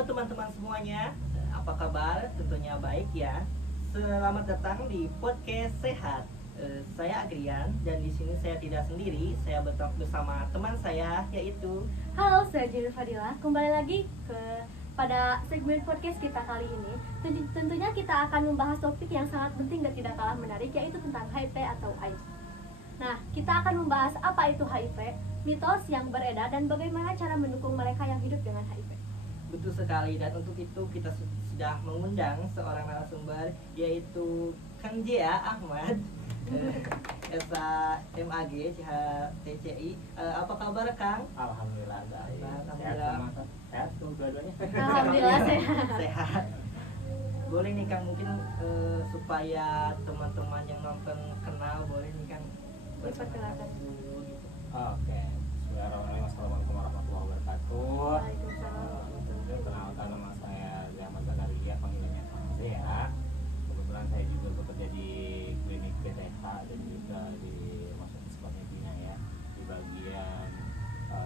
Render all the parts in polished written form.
Halo teman-teman semuanya, apa kabar? Tentunya baik ya. Selamat datang di podcast Sehat. Saya Agrian dan di sini saya tidak sendiri, saya bersama teman saya yaitu. Halo, saya Jenny Fadila. Kembali lagi pada segmen podcast kita kali ini. Tentunya kita akan membahas topik yang sangat penting dan tidak kalah menarik, yaitu tentang HIV atau AIDS. Nah, kita akan membahas apa itu HIV, mitos yang beredar, dan bagaimana cara mendukung mereka yang hidup dengan HIV. Betul sekali, dan untuk itu kita sudah mengundang seorang narasumber yaitu Kang Jia Ahmad, SMAG CHTCI. Apa kabar Kang? Alhamdulillah baik. Alhamdulillah. Sehat dua-duanya. Alhamdulillah sehat. Sehat. Boleh nih Kang, mungkin supaya teman-teman yang nonton kenal, boleh nih Kang Diperkenalkan dulu gitu. Oke. Bismillahirrahmanirrahim. Assalamualaikum warahmatullahi wabarakatuh. Waalaikumsalam. Perkenalkan, nama saya Ahmad Zakaria, panggilannya Kang ya. Kebetulan saya juga bekerja di klinik PTH dan juga di rumah sakit Sekolah ya, di bagian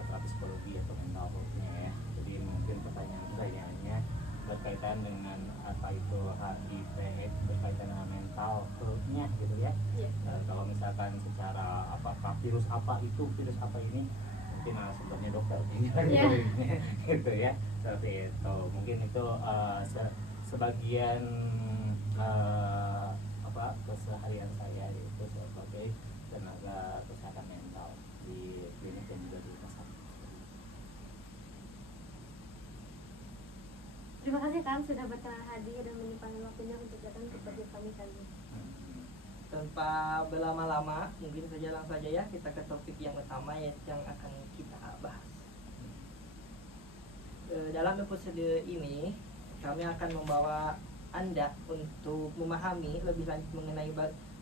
terapi psikologi atau mental health-nya ya. Jadi mungkin pertanyaannya berkaitan dengan apa itu HIV, berkaitan dengan mental health-nya gitu ya. Iya. Kalau misalkan secara apakah virus apa ini, mungkin sumbernya dokter gitu ya. Seperti itu. Mungkin itu sebagian keseharian saya itu sebagai tenaga kesehatan mental di klinik dan juga di rumah sakit. Terima kasih Kang sudah hadir dan menyempatkan waktunya untuk datang ke podcast kami kali ini. Tanpa berlama-lama, mungkin saja langsung saja ya kita ke topik yang utama yang akan kita bahas. Dalam episode ini kami akan membawa Anda untuk memahami lebih lanjut mengenai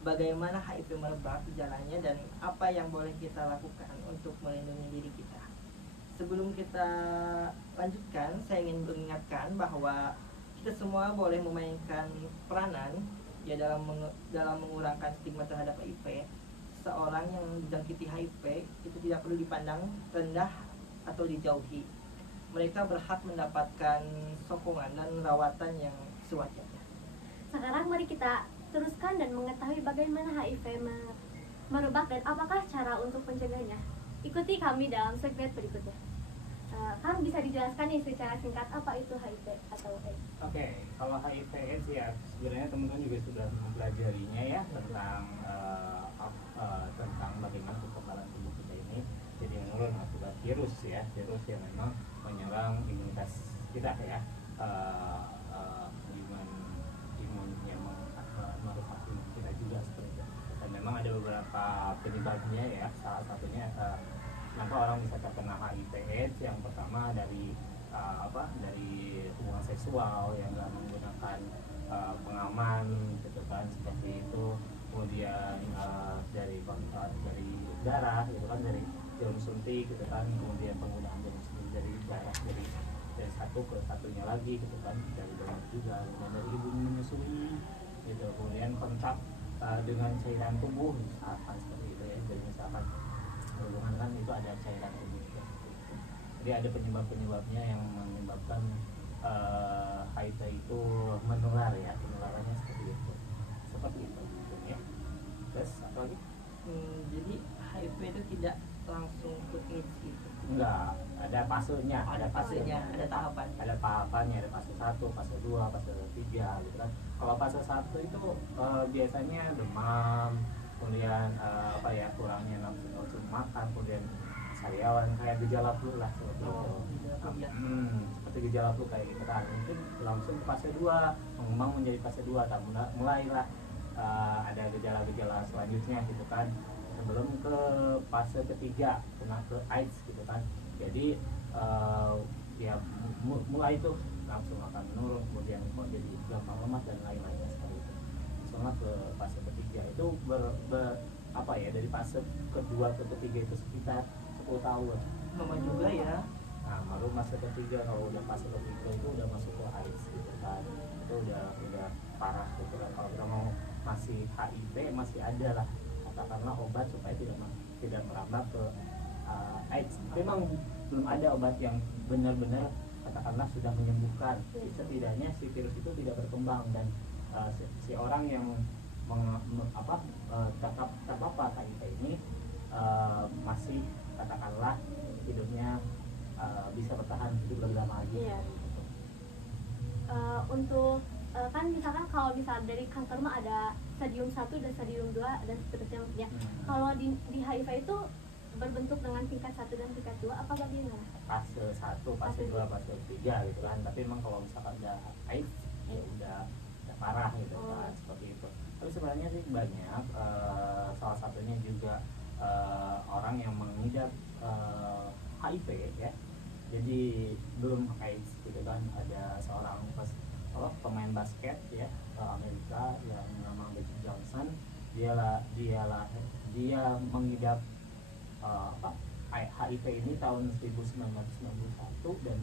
bagaimana HIV merebak, gejalanya, dan apa yang boleh kita lakukan untuk melindungi diri kita. Sebelum kita lanjutkan, saya ingin mengingatkan bahwa kita semua boleh memainkan peranan ya dalam mengurangkan stigma terhadap HIV. Seorang yang dijangkiti HIV itu tidak perlu dipandang rendah atau dijauhi. Mereka berhak mendapatkan sokongan dan rawatan yang sewajarnya. Sekarang mari kita teruskan dan mengetahui bagaimana HIV merebak dan apakah cara untuk mencegahnya. Ikuti kami dalam segmen berikutnya. Kang, bisa dijelaskan nih secara singkat apa itu HIV atau AIDS? Oke, kalau HIV AIDS ya sebenarnya teman-teman juga sudah mempelajarinya ya tentang bagaimana kekebalan tubuh kita ini jadi menurun akibat virus yang memang menyerang imunitas kita ya, imun yang merusak imun kita juga seperti itu. Dan memang ada beberapa penyebabnya ya, salah satunya kenapa orang bisa terkena HIV/AIDS. Yang pertama dari hubungan seksual yang nggak menggunakan pengaman gitu kan, seperti itu. Kemudian dari darah gitu kan, dari jarum suntik gitu kan, kemudian penggunaan jarum suntik dari darah dari satu ke satunya lagi gitu kan, dari donor juga, kemudian dari ibu menyusui gitu, kemudian kontak dengan cairan tubuh misalkan seperti itu ya. Jadi misalkan hubungan kan itu ada cairan tubuh juga. Jadi ada penyebabnya yang menyebabkan HIV itu menular ya, penularannya seperti itu gitu ya. Terus apa lagi? Jadi HIV itu tidak langsung ke AIDS gitu. Enggak, ada fasenya, ada tahapannya, ada fase 1, fase 2, fase 3 gitu kan. Kalau fase 1 itu biasanya demam, kemudian kurangnya nafsu makan, kemudian sariawan, kayak gejala flu lah seperti itu. Seperti gejala flu kayak gitu kan. Mungkin langsung ke fase 2, mengembang menjadi fase 2, mulailah ada gejala-gejala selanjutnya gitu kan, sebelum ke fase ketiga kena ke AIDS gitu kan. Jadi mulai itu langsung akan menurun, kemudian jadi gampang lemas dan lain-lainnya seperti itu. Langsunglah ke fase ketiga itu dari fase kedua ke ketiga itu sekitar 10 tahun. Lama juga ya. Nah, baru fase ketiga, kalau udah fase ketiga itu udah masuk ke AIDS gitu kan. Itu udah parah gitu kan. Kalau kita mau masih HIV masih ada lah, katakanlah obat supaya tidak merambat ke AIDS. Memang belum ada obat yang benar-benar katakanlah sudah menyembuhkan, setidaknya si virus itu tidak berkembang dan si orang yang terpapar HIV ini masih katakanlah hidupnya bisa bertahan hidup lebih lama lagi. Iya. Untuk kan misalkan kalau misalnya dari kanker mah ada stadium 1 dan stadium 2 dan seterusnya maksudnya. Kalau di HIV itu berbentuk dengan tingkat 1 dan tingkat 2 apa bagaimana? Fase 1, fase 2, fase 3 gitu kan. Tapi memang kalau misalkan udah AIDS ya udah parah gitu kan, seperti itu. Tapi sebenarnya sih banyak, salah satunya juga orang yang mengidap HIV ya. Jadi belum AIDS gitu kan. Ada seorang pemain basket ya Amerika yang nama Magic Johnson. Dia mengidap HIV ini tahun 1991 dan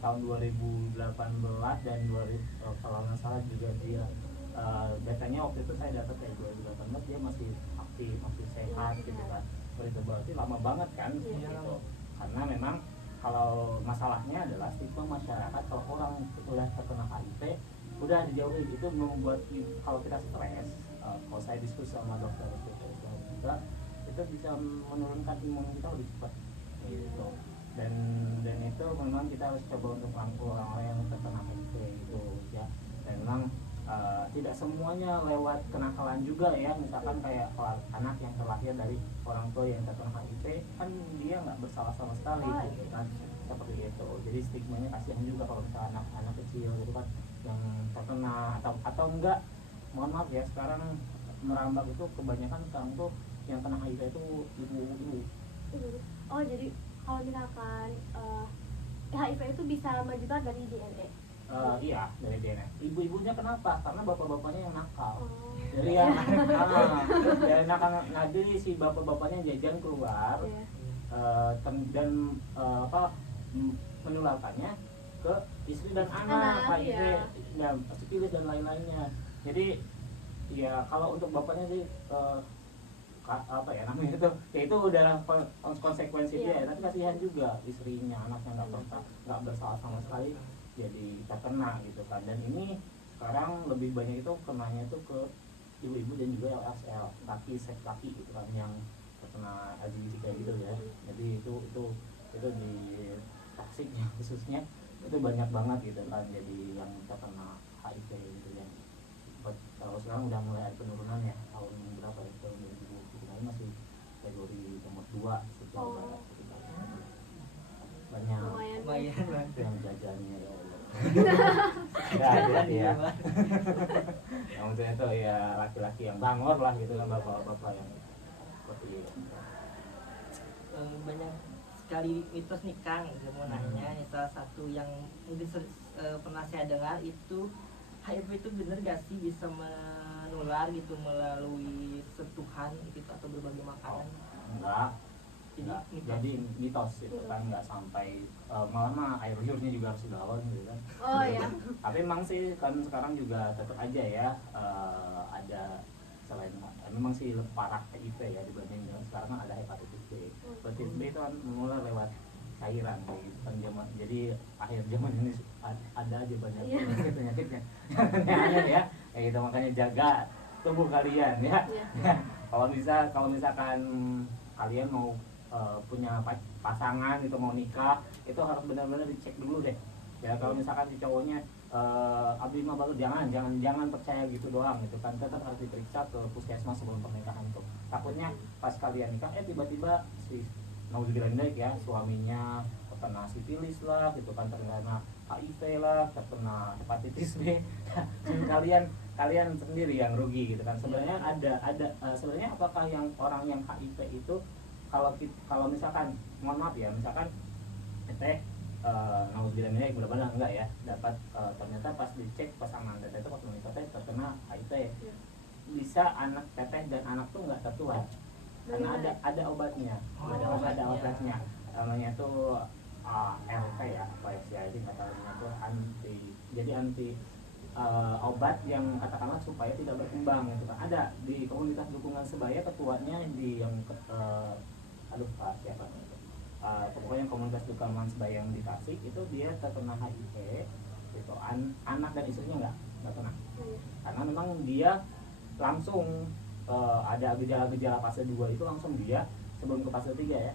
tahun 2018 dan kalau nggak salah juga dia datanya waktu itu saya dapat kayak 2018 dia masih aktif, masih sehat gitu kan. Berarti lama banget kan gitu. Karena memang kalau masalahnya adalah stigma masyarakat kalau orang sudah terkena HIV udah dijauhi, itu membuat kalau kita stres. Kalau saya diskusi sama dokter juga itu bisa menurunkan imun kita lebih cepat gitu. Dan itu memang kita harus coba untuk rangkul orang-orang yang terkena HIV gitu ya. Dan memang tidak semuanya lewat kenakalan juga ya. Misalkan kayak anak yang terlahir dari orang tua yang terkena HIV kan dia nggak bersalah sama sekali gitu kan, seperti itu. Jadi stigmanya kasihan juga kalau misalnya anak kecil gitu kan yang terkena atau enggak, mohon maaf ya, sekarang merambak itu kebanyakan sekarang tuh yang kena HIV itu ibu-ibu. Oh jadi kalau misalkan HIV itu bisa menyebar dari DNA? Iya, dari DNA. Ibu-ibunya kenapa? Karena bapak-bapaknya yang nakal. Oh. Jadi yang dari nakal, nah jadi si bapak-bapaknya jajan keluar dan menularkannya ke istri dan anak, HIV, ya, sipilis dan lain-lainnya. Jadi ya kalau untuk bapaknya sih namanya itu ya itu udah konsekuensi dia, tapi kasihan juga istrinya, anaknya nggak bersalah sama sekali jadi terkena gitu kan. Dan ini sekarang lebih banyak itu kenanya itu ke ibu-ibu dan juga LSL, seks laki gitu kan, yang terkena LGBT kayak gitu ya. Jadi itu di toksiknya khususnya itu banyak banget gitu kan, jadi yang terkena HIV gitu ya. Kalau sekarang udah mulai ada penurunan ya, tahun berapa ya, tahun 2020 masih kategori nomor 2 sejauh barat banyak lumayan yang jajannya ya ya yang maksudnya itu ya laki-laki yang bangor lah gitu kan, bapak-bapak yang seperti itu. Banyak sekali mitos nih Kang, saya mau nanya nih, salah satu yang mungkin pernah saya dengar itu HIV itu benar gak sih bisa menular gitu melalui sentuhan gitu atau berbagai makanan? Enggak. Jadi mitos itu kan, nggak sampai malah air liurnya juga harus galon gitu kan. Oh ya. Tapi memang sih kan sekarang juga tetap aja ya ada selain memang sih parah HIV ya dibanding sekarang kan ada hepatitis B. Hepatitis B itu kan menular lewat cairan gitu kan, jadi akhir zaman ini ada aja banyak penyakitnya ya kayak gitu. Makanya jaga tubuh kalian ya. Kalau misalkan kalian mau punya pasangan itu, mau nikah, itu harus benar-benar dicek dulu deh ya. Kalau misalkan si cowoknya abdi mah bagus, jangan percaya gitu doang gitu kan, tetap harus diperiksa ke puskesmas sebelum pernikahan tuh. Takutnya pas kalian nikah tiba-tiba si ya suaminya terkena sifilis lah gitu kan, terkena HIV lah, terkena hepatitis B. kalian sendiri yang rugi gitu kan. Sebenarnya ada sebenarnya apakah yang orang yang HIV itu kalau misalkan mohon maaf ya, misalkan nauzubillah mudah-mudahan enggak ya, dapat ternyata pas dicek pasangan teteh itu pas menikah terkena HIV, bisa anak teteh dan anak tuh nggak tertular karena ada obatnya. Ada obatnya namanya tuh ART ya, apa ya sih katanya tuh anti obat yang katakanlah supaya tidak berkembang gitu kan. Ada di komunitas dukungan sebaya, ketuanya di yang siapa itu pokoknya komunitas Dukaman Sebayang di Tasik itu dia terkena HIV gitu. Anak dan istrinya nggak kena karena memang dia langsung ada gejala-gejala fase 2 itu langsung dia sebelum ke fase 3 ya,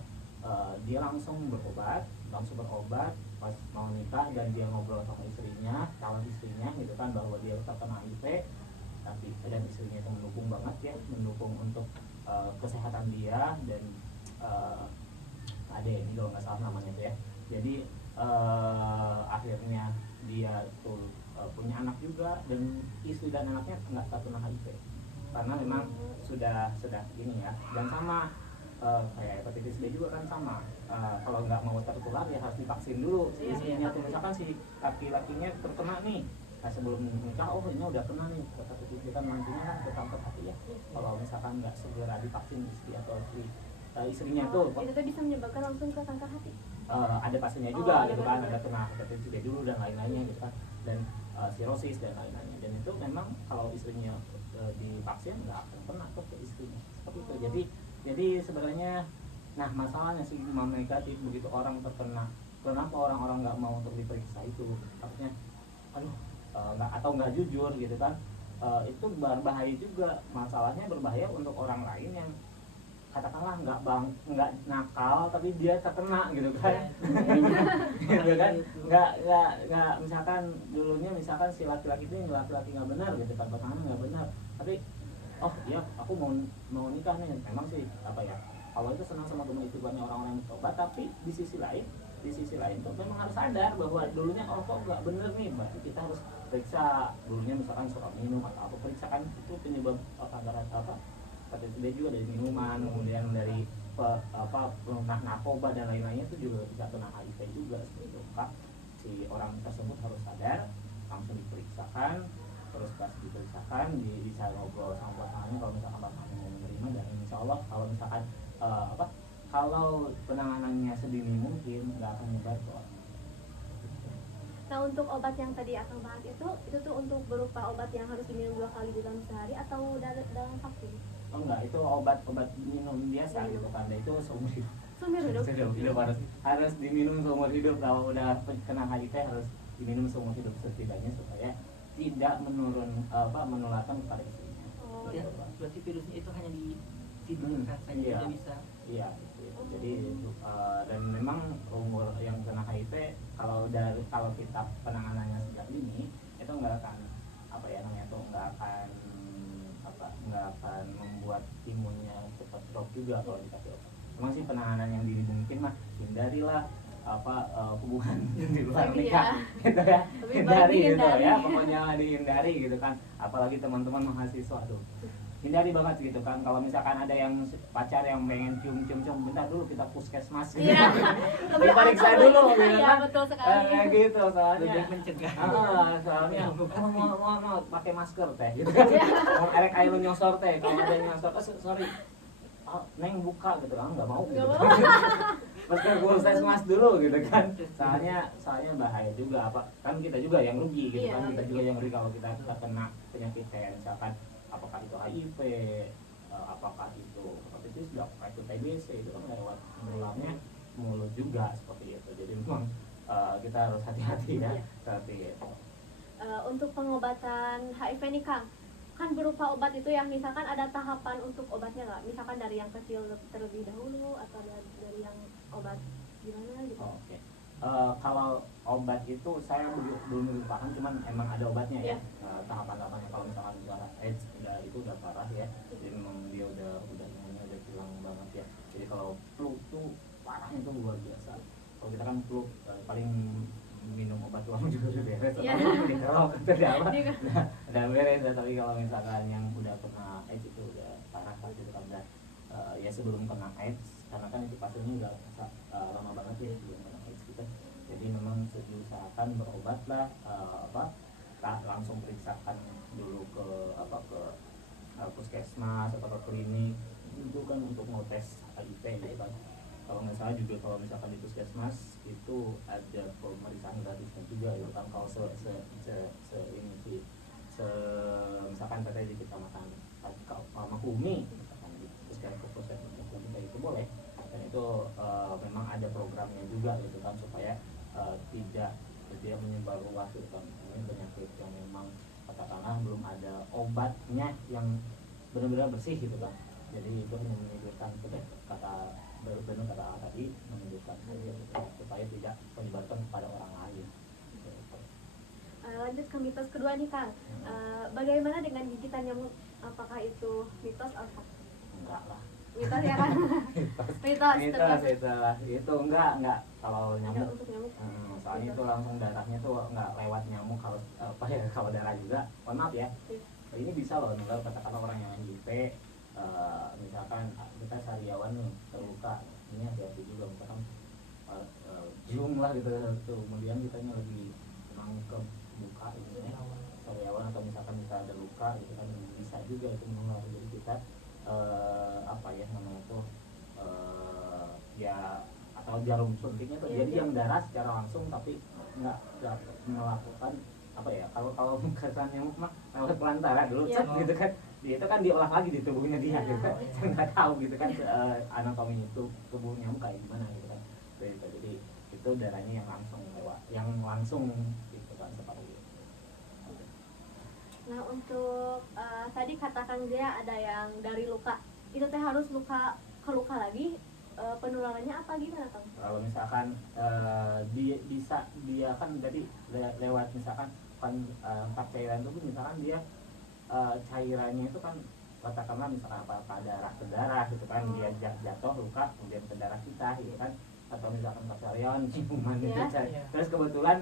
dia langsung berobat pas mau nikah, dan dia ngobrol sama istrinya, calon istrinya gitu kan, bahwa dia terkena HIV, tapi dan istrinya itu mendukung banget ya, mendukung untuk kesehatan dia, dan ada ini kalau nggak salah namanya tuh ya. Jadi akhirnya dia tuh punya anak juga, dan istri dan anaknya nggak terkena HIV karena memang sudah ini ya. Dan sama kayak hepatitis B juga kan sama, kalau nggak mau tertular ya harus divaksin dulu si istrinya tuh. Misalkan si laki-lakinya terkena nih, nah sebelum nikah oh ini udah kena nih hepatitis B, kan nantinya kan ketangkep hati ya kalau misalkan nggak segera divaksin istri atau istrinya tuh. Itu tuh bisa menyebabkan langsung ke kanker hati. Ada pastinya juga gitu kan, benar. ada kena hepatitis B dulu dan lain-lainnya gitu kan, dan sirosis dan lain-lainnya, dan itu memang kalau istrinya divaksin nggak akan kena tuh ke istrinya seperti itu. Jadi sebenarnya, nah masalahnya stigma negatif begitu orang terkena, kenapa orang-orang nggak mau untuk diperiksa itu, artinya aduh nggak jujur gitu kan, itu berbahaya juga. Masalahnya berbahaya untuk orang lain yang katakanlah nggak nakal tapi dia terkena gitu kan, gitu kan, nggak misalkan dulunya misalkan si laki-laki ini laki-laki nggak benar gitu kan, pasangannya nggak benar, tapi oh iya aku mau nikah nih, memang sih apa ya, Allah itu senang sama kehidupannya orang-orang yang bertobat, tapi di sisi lain tuh memang harus sadar bahwa dulunya oh kok nggak bener nih, berarti kita harus periksa dulunya, misalkan suka minum atau apa, periksakan itu penyebab kanker apa hepatitis B juga dari minuman, kemudian dari pengguna narkoba dan lain-lainnya itu juga bisa kena HIV juga seperti itu. Maka si orang tersebut harus sadar, langsung diperiksakan, terus pas diperiksakan bisa ngobrol sama pasangannya kalau misalkan pasangannya mau menerima, dan insya Allah kalau misalkan kalau penanganannya sedini mungkin nggak akan nyebar ke orang. Nah, untuk obat yang tadi Akang bahas itu tuh untuk berupa obat yang harus diminum 2 kali dalam sehari atau dalam vaksin? Oh enggak, itu obat minum biasa gitu kan, itu seumur hidup. Seumur hidup. harus diminum seumur hidup. Kalau udah kena HIV harus diminum seumur hidup setidaknya supaya tidak menularkan kepada istrinya. Oh, Ya, berarti virusnya itu hanya ditidurkan saja, iya. tidak bisa. Iya, gitu. Jadi dan memang umur yang kena HIV kalau kita penanganannya sejak dini itu nggak akan nggak akan membuat imunnya cepat drop juga kalau dikasih obat. Memang sih penanganan yang dini mungkin mah hindarilah hubungan di luar nikah gitu ya, hindari gitu ya, pokoknya dihindari gitu kan, apalagi teman-teman mahasiswa tuh hindari banget gitu kan. Kalau misalkan ada yang pacar yang pengen cium-cium, bentar dulu kita puskesmas gitu. Iya. Diperiksa dulu gitu Iya, kan. betul sekali. Kayak gitu soalnya. Lebih mencegah. Soalnya mau pakai masker teh gitu kan. Mau erek air lu nyosor teh, kalau ada yang nyosor, sorry. Neng buka gitu kan, nggak mau gitu. Masker puskesmas dulu gitu kan. Soalnya bahaya juga, kan kita juga yang rugi gitu kan. Kita juga yang rugi kalau kita terkena penyakit kayak misalkan apakah itu HIV, apakah itu hepatitis B, apakah itu TBC, itu kan lewat menularnya mulut juga seperti itu. Jadi memang kita harus hati-hati ya seperti itu. Untuk pengobatan HIV nih Kang, kan berupa obat itu yang misalkan ada tahapan untuk obatnya nggak? Misalkan dari yang kecil terlebih dahulu atau dari yang obat gimana gitu? Oke. Kalau obat itu saya belum paham, cuman emang ada obatnya ya. Tahapan-tahapannya kalau misalkan juara AIDS itu udah parah ya. Jadi memang dia udah imunnya udah hilang banget ya. Jadi kalau flu tuh parahnya tuh luar biasa. Kalau kita kan flu paling minum obat doang juga udah beres. Udah beres. Tapi kalau misalkan yang udah kena AIDS itu udah parah kan gitu kan. Ya sebelum kena AIDS, karena kan itu pasiennya udah lama banget ya sebelum kena AIDS gitu. Jadi memang diusahakan berobat lah, langsung periksakan dulu ke puskesmas atau ke klinik itu kan untuk mau tes HIV gitu kan. Kalau nggak salah juga kalau misalkan di puskesmas itu ada pemeriksaan gratisnya juga ya kan, kalau misalkan katanya di kecamatan Makumi, misalkan di puskesmas Makumi itu boleh dan itu memang ada programnya juga gitu kan, supaya tidak menyebar luas gitu kan. Ini penyakit yang memang katakanlah belum ada obatnya yang benar-benar bersih gitu kan. Jadi itu hanya menunjukkan kata benar kata tadi, menunjukkan saja gitu, supaya tidak menyebarkan kepada orang lain gitu. Lanjut ke mitos kedua nih Kang. Bagaimana dengan gigitan nyamuk? Apakah itu mitos atau Enggak lah. mitos ya kan? Mitos itu enggak kalau nyamuk. Untuk nyamuk. Soalnya itu langsung darahnya tuh nggak lewat nyamuk. Kalau kalau darah juga, mohon maaf ya, ini bisa loh nular. Katakanlah orang yang HIV, misalkan kita sariawan nih terluka, ini hati-hati juga, misalkan cium lah gitu, kemudian kitanya lagi nangkep buka gitu ya, sariawan, atau misalkan kita ada luka gitu kan, bisa juga itu menular. Jadi kita apa ya namanya itu ya, atau jarum suntiknya tuh jadi yang darah secara langsung, tapi nggak melakukan apa ya, kalau kesan nyamuk mah lewat pelantara dulu gitu kan, dia itu kan diolah lagi di tubuhnya dia gitu kan. Saya nggak tahu gitu kan anatomi itu tubuh nyamuk kayak gimana gitu kan. Jadi itu darahnya yang langsung lewat, yang langsung gitu kan, seperti itu. Nah untuk tadi kata Kang Zia ada yang dari luka, itu teh harus luka ke luka lagi, penularannya apa gimana Kang? Kalau misalkan dia kan jadi lewat misalkan kan cairan tubuh, misalkan dia cairannya itu kan katakanlah misalkan apa darah ke darah gitu kan, dia jatuh luka kemudian ke darah kita gitu kan, atau misalkan ke sariawan ciuman gitu, terus kebetulan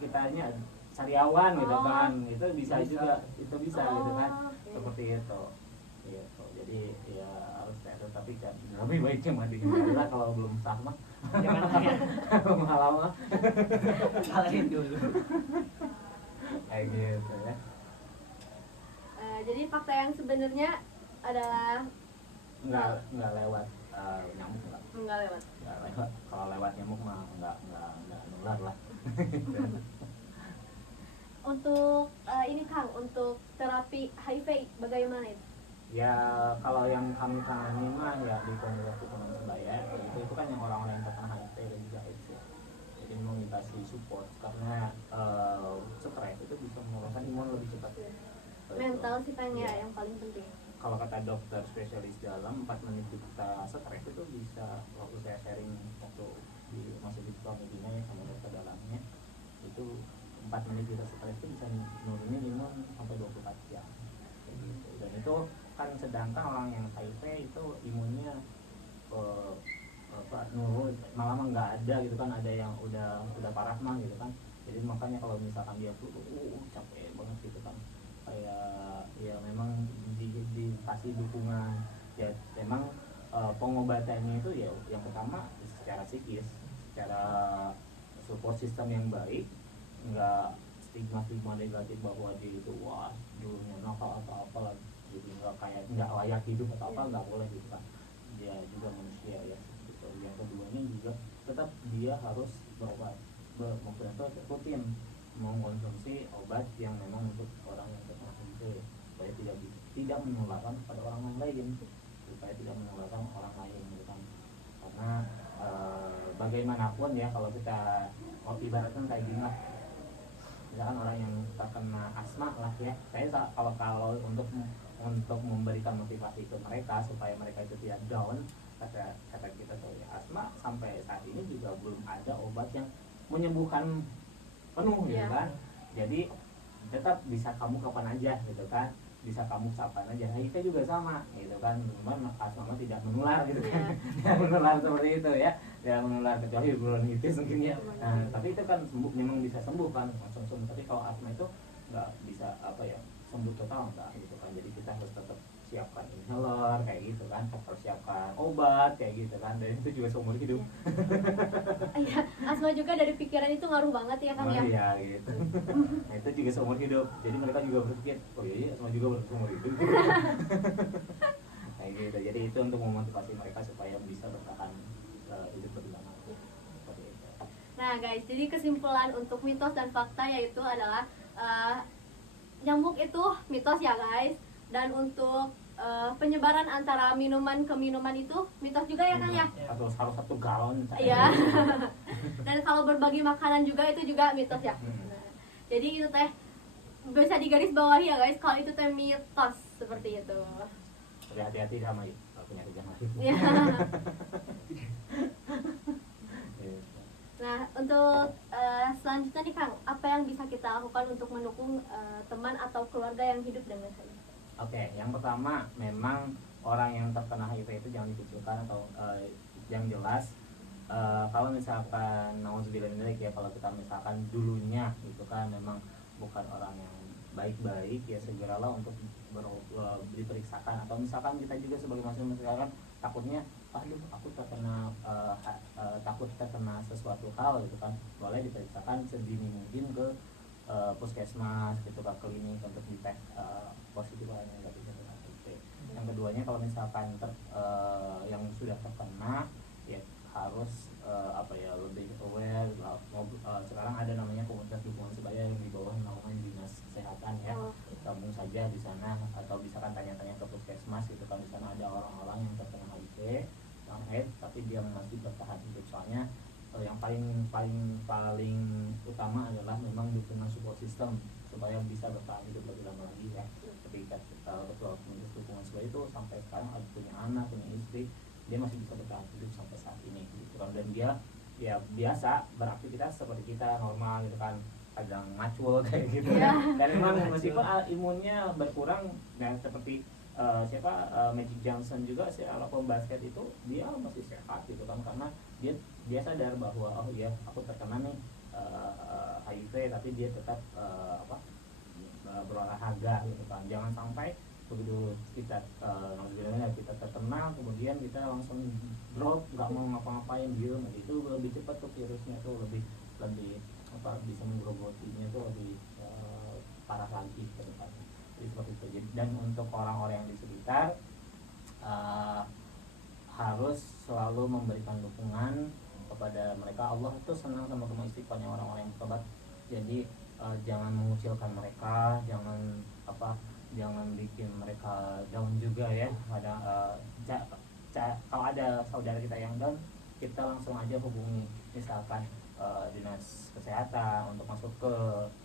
kitanya sariawan gitu kan, itu bisa juga, itu bisa gitu kan, seperti itu gitu. Jadi ya harus steril, tapi kan lebih baik cuma dihindari lah kalau belum sah mah, Jangan lama-lama kalahin dulu. kayak gitu ya. Jadi fakta yang sebenarnya adalah nggak lewat nyamuk, nggak lewat. Kalau lewat nyamuk mah nggak nular lah. Untuk ini Kang, untuk terapi HIV bagaimana itu? Ya kalau yang kami tangani mah ya di komunitas teman sebaya itu kan yang orang-orang yang terkena HIV dan juga AIDS ya. Jadi meminta support karena stres itu bisa menurunkan imun lebih cepat. Mental sih Kang ya yang paling penting. Kalau kata dokter spesialis dalam 4 menit kita stres itu bisa, waktu saya sharing waktu masih di sekolah medina ya sama dokter dalamnya, itu 4 menit kita stres itu bisa nurunin imun sampai 24 jam gitu. Dan itu kan sedangkan orang yang HIV itu imunnya nurun malah nggak ada gitu kan, ada yang udah parah mah gitu kan. Jadi makanya kalau misalkan dia flu capek banget gitu kan, kayak ya memang dikasih dukungan ya, memang pengobatannya itu ya yang pertama secara psikis, secara support system yang baik, nggak stigma negatif bahwa dia itu wah dulunya nakal atau apalah, jadi nggak layak hidup atau apa, nggak boleh gitu kan, dia juga manusia ya gitu. Yang keduanya juga tetap dia harus berobat, maksudnya rutin mengkonsumsi obat yang memang untuk orang yang terkena HIV, supaya tidak menularkan kepada orang lain, supaya tidak menularkan orang lain gitu kan. Karena bagaimanapun ya, kalau kita ibaratkan kayak gini lah, misalkan orang yang terkena asma lah ya, saya kalau untuk memberikan motivasi ke mereka supaya mereka itu tidak down, kata kita tuh ya, asma sampai saat ini juga belum ada obat yang menyembuhkan penuh gitu kan. Jadi tetap bisa kamu kapan aja gitu kan, bisa kamu kapan aja. HIV juga sama gitu kan, cuman asma tidak menular gitu kan. Tidak menular seperti itu ya, tidak menular kecuali bronkitis mungkin ya. Nah, tapi itu kan sembuh, memang bisa sembuh kan langsung sembuh. Tapi kalau asma itu nggak bisa apa ya, sembuh total enggak gitu kan. Jadi kita harus tetap siapkan inhaler kayak gitu kan, persiapkan obat kayak gitu kan, dan itu juga seumur hidup. Iya, asma juga dari pikiran itu ngaruh banget ya Kang ya. Iya gitu. Nah, itu juga seumur hidup. Jadi mereka juga berpikir, oh iya asma juga seumur hidup. Kayak gitu. Jadi itu untuk memotivasi mereka supaya bisa bertahan hidup lebih lama. Seperti itu. Nah guys, jadi kesimpulan untuk mitos dan fakta yaitu adalah nyamuk itu mitos ya guys. Dan untuk penyebaran antara minuman ke minuman itu mitos juga ya Kang ya. harus 1 galon. Iya. Dan kalau berbagi makanan juga itu juga mitos ya. Nah, jadi itu teh bisa digaris bawahi ya guys, kalau itu teh mitos seperti itu. Tapi hati-hati sama penyakit jangan. Ya. Nah, untuk selanjutnya nih Kang, apa yang bisa kita lakukan untuk mendukung teman atau keluarga yang hidup dengan HIV? Oke, yang pertama memang orang yang terkena HIV itu jangan dikucilkan atau yang jelas kalau misalkan nauzubillah ya, kalau kita misalkan dulunya gitu kan memang bukan orang yang baik-baik ya, segeralah untuk diperiksakan. Atau misalkan kita juga sebagai masyarakat takutnya aduh aku terkena takut terkena sesuatu hal gitu kan, boleh diperiksakan sedini mungkin ke puskesmas gitu, ke klinik untuk dicek positif atau negatif HIV. Yang keduanya kalau misalkan yang sudah terkena ya harus lebih aware. Sekarang ada namanya komunitas dukungan sebaya yang di bawah naungan dinas kesehatan ya, gabung saja di sana, atau bisa kan tanya-tanya ke puskesmas gitu kan, di sana ada orang-orang yang terkena HIV tapi dia masih bertahan hidup. Soalnya yang paling utama adalah memang dukungan support system supaya bisa bertahan hidup lebih lama lagi ya. Ketika ketua komunitas dukungan sebaya itu sampai sekarang ada punya anak, punya istri, dia masih bisa bertahan hidup sampai saat ini gitu kan, dan dia ya biasa beraktivitas seperti kita normal gitu kan, kadang macul kayak gitu kan. Dan memang meskipun imunnya berkurang, dan seperti Magic Johnson juga sih, ala pembasket itu dia masih sehat gitu kan, karena dia sadar bahwa oh iya aku terkena nih HIV tapi dia tetap berolahraga gitu kan. Jangan sampai begitu kita kita terkena kemudian kita langsung drop, nggak mau ngapa-ngapain diem, itu lebih cepat tuh virusnya tuh lebih bisa menggerogotinya tuh lebih parah lagi ke depannya. Jadi seperti itu. Dan untuk orang-orang yang di sekitar harus selalu memberikan dukungan kepada mereka. Allah itu senang sama istiqomahnya orang-orang yang bertobat. Jadi jangan mengucilkan mereka, jangan bikin mereka down juga ya. Kalau ada saudara kita yang down, kita langsung aja hubungi misalkan dinas kesehatan untuk masuk ke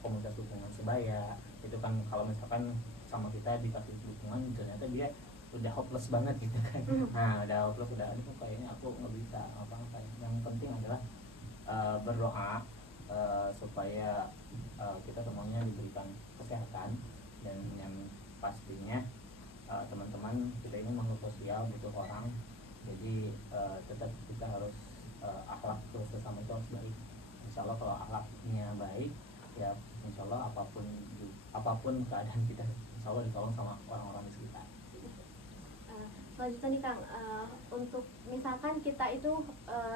komunitas dukungan sebaya. Itu kan kalau misalkan sama kita dikasih dukungan ternyata dia udah hopeless banget gitu kan. Nah udah hopeless, udah aduh kayaknya aku nggak bisa apa-apa. Yang penting adalah berdoa supaya kita semuanya diberikan kesehatan, dan yang pastinya teman-teman kita ini makhluk sosial, butuh orang, jadi tetap kita harus akhlak ke sesama itu harus baik. Insya Allah kalau akhlaknya baik ya insya Allah apapun keadaan kita insya Allah ditolong sama orang-orang di sekitar. Selanjutnya nih Kang, untuk misalkan kita itu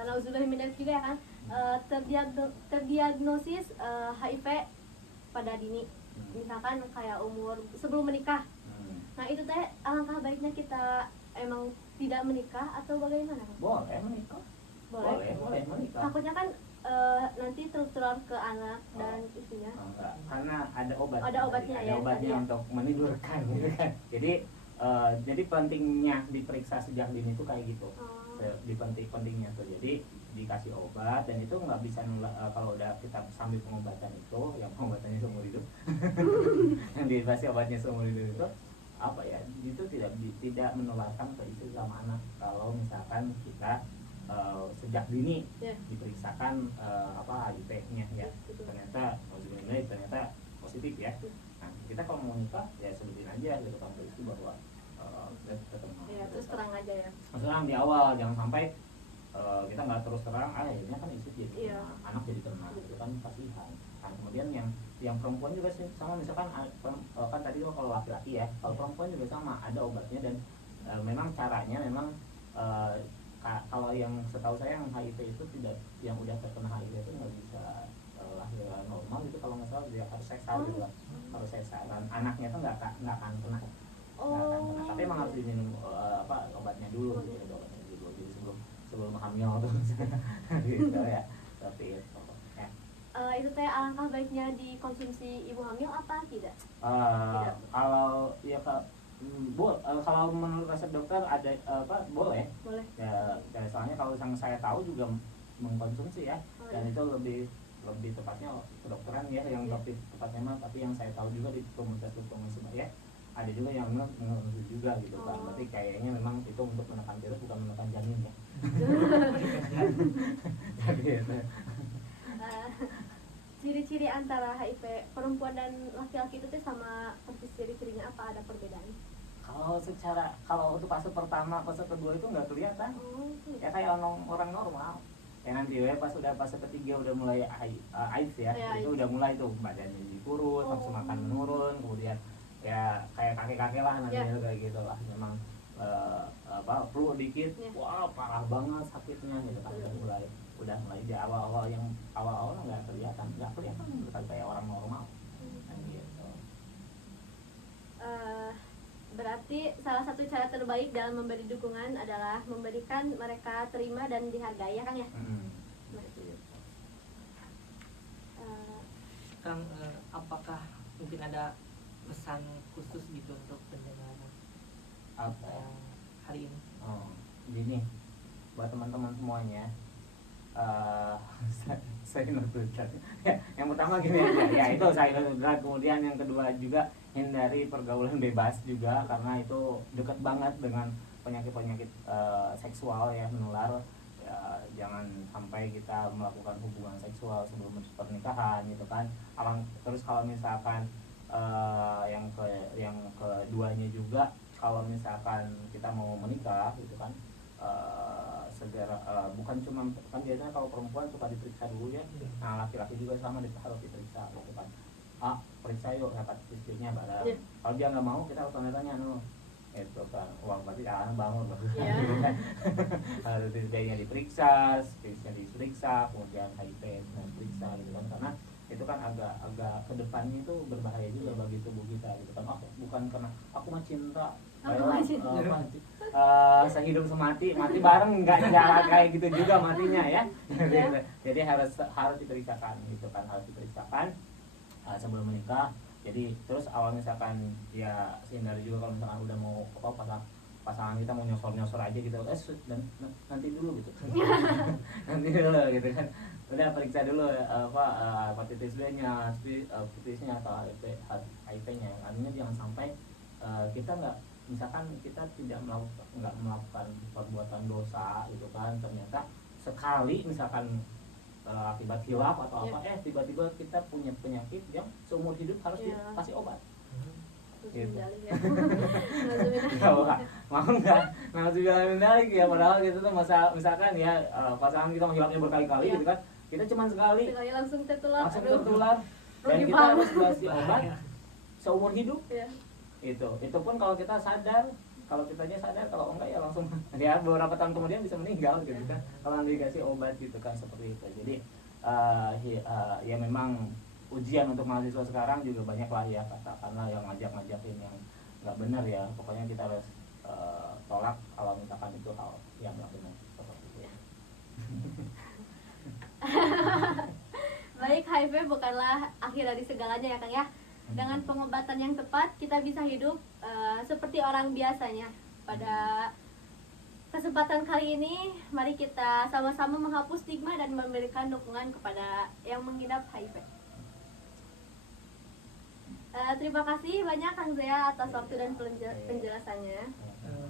nauzubillah min dzalik juga ya kan, terdiagnosis HIV pada dini, misalkan kayak umur sebelum menikah. Nah itu teh alangkah baiknya kita emang tidak menikah atau bagaimana? Boleh menikah. Boleh menikah. Takutnya kan nanti tertular ke anak dan istrinya. Enggak, karena ada obat. Ada obatnya ya. Ada obatnya ya. untuk menidurkan gitu kan. Jadi pentingnya diperiksa sejak dini itu kayak gitu. Pentingnya tuh. Jadi dikasih obat, dan itu nggak bisa kalau udah kita sambil pengobatan itu, yang pengobatannya seumur hidup, yang dikasih obatnya seumur hidup itu itu tidak menularkan ke istri sama anak kalau misalkan kita sejak dini diperiksakan HIV-nya ya, ternyata positif ya. Nah kita kalau mau nikah ya sebutin aja gitu kan ke istri bahwa ketemu. Ya, terus terang aja ya. Terang di awal, jangan sampai kita nggak terus terang, akhirnya kan istri jadi kena, anak jadi kena, itu kan kasihan. Nah, kemudian yang perempuan juga sih sama, misalkan kan tadi kalau laki-laki ya, kalau perempuan juga sama, ada obatnya, dan memang caranya memang kalau yang setahu saya yang HIV itu tidak, yang udah terkena HIV itu nggak bisa lahir normal gitu kalau nggak salah, dia harus sesar gitu lah, harus sesar, dan anaknya tuh nggak akan kena. Tapi emang harus diminum obatnya dulu gitu, jadi sebelum hamil tuh gitu ya. Tapi itu teh alangkah baiknya dikonsumsi ibu hamil apa tidak? Kalau ya Kalau menurut resep dokter ada boleh Boleh. ya, soalnya kalau yang saya tahu juga mengkonsumsi ya, Oh, dan iya. itu lebih tepatnya kedokteran ya yang Iya. lebih tepatnya mah, tapi yang saya tahu juga di komunitas dokter ya ada juga yang mengkonsumsi juga gitu kan. Oh. Berarti kayaknya memang itu untuk menekan virus bukan menekan janin ya. Jadi itu. Eh, ciri-ciri antara HIV perempuan dan laki-laki itu tuh sama persis ciri-cirinya apa, ada perbedaan? Kalau untuk fase pertama, fase kedua itu nggak kelihatan Oh, ya, kayak orang normal ya. Nanti ya pas udah fase ketiga udah mulai AIDS ya, Ya, itu AIDS. udah mulai tuh badannya jadi kurus, nafsu makan menurun, kemudian ya kayak kakek-kakek lah nanti Ya. kayak gitu lah. Memang flu dikit, Ya. wah parah banget sakitnya gitu kan. Udah mulai di awal-awal nggak kelihatan kayak orang normal kan gitu. Berarti salah satu cara terbaik dalam memberi dukungan adalah memberikan mereka terima dan dihargai ya Kang ya. Kang, apakah mungkin ada pesan khusus gitu untuk pendengar Apa? hari ini? Oh, gini buat teman-teman semuanya, saya nutupkan ya, yang pertama gini aja ya, itu saya nutupkan. Kemudian yang kedua juga hindari pergaulan bebas juga, karena itu dekat banget dengan penyakit-penyakit seksual ya, menular ya. Jangan sampai kita melakukan hubungan seksual sebelum pernikahan gitu kan. Terus kalau misalkan yang keduanya juga, kalau misalkan kita mau menikah gitu kan, segera bukan cuma kan biasanya kalau perempuan suka diperiksa dulu ya, nah laki-laki juga sama harus diperiksa gitu kan. Periksa yuk hepatitis B-nya bareng. Yeah. Kalau dia nggak mau, kita harus tanya itu kan uang, berarti anak bangun bagus. Yeah. Hepatitis B-nya diperiksa, spisnya diperiksa, kemudian HIV diperiksa gitu kan, karena itu kan agak kedepannya itu berbahaya juga bagi tubuh kita gitu kan. Bukan karena aku mah cinta rela sehidup semati, mati bareng, nggak jalan kayak gitu juga matinya ya. Jadi harus diperiksakan gitu kan, harus diperiksakan sebelum menikah. Jadi terus awal misalkan ya hindari juga kalau misalkan udah mau pasangan kita mau nyosor aja gitu, dan nanti dulu gitu. Nanti dulu gitu kan, udah periksa dulu hepatitis B-nya, spisnya atau HIV-nya. Artinya jangan sampai kita misalkan kita tidak melakukan perbuatan dosa gitu kan, ternyata sekali misalkan akibat hilaf atau apa, tiba-tiba kita punya penyakit yang seumur hidup harus dikasih obat. Gitu. Mau nggak mendalik ya, padahal gitu tuh misalkan ya pasangan kita menghilapnya berkali-kali gitu kan, kita cuma sekali langsung tertular, dan kita harus dikasih obat seumur hidup. Itu pun kalau kita sadar, kalau kitanya sadar, kalau enggak ya langsung ya beberapa tahun kemudian bisa meninggal gitu kan, kalau dikasih obat gitu kan, seperti itu. Jadi ya memang ujian untuk mahasiswa sekarang juga banyak lah ya, katakanlah yang ngajak-ngajakin yang nggak benar ya. Pokoknya kita harus tolak kalau misalkan itu hal yang nggak benar seperti itu. Baik, HIV bukanlah akhir dari segalanya ya Kang ya. Dengan pengobatan yang tepat kita bisa hidup seperti orang biasanya. Pada kesempatan kali ini mari kita sama-sama menghapus stigma dan memberikan dukungan kepada yang mengidap HIV. Terima kasih banyak Kang Zea atas waktu dan penjelasannya.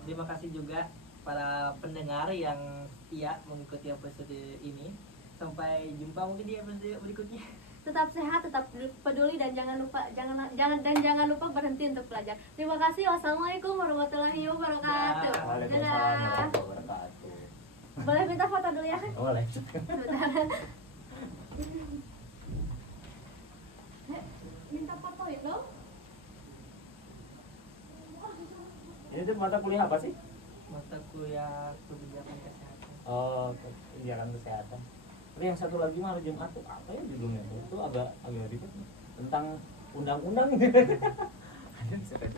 Terima kasih juga para pendengar yang setia mengikuti episode ini. Sampai jumpa mungkin di episode berikutnya. Tetap sehat, tetap peduli, dan jangan lupa berhenti untuk belajar. Terima kasih. Wassalamualaikum warahmatullahi wabarakatuh. Waalaikumsalam warahmatullahi wabarakatuh. Boleh minta foto dulu ya? Boleh. Minta foto ya dong. Ini tuh mata kuliah apa sih? Mata kuliah kebijakan kesehatan. Oh, kebijakan kesehatan. Tapi yang satu lagi mah Jumat tuh apa ya judulnya? Itu agak ribet tentang undang-undang.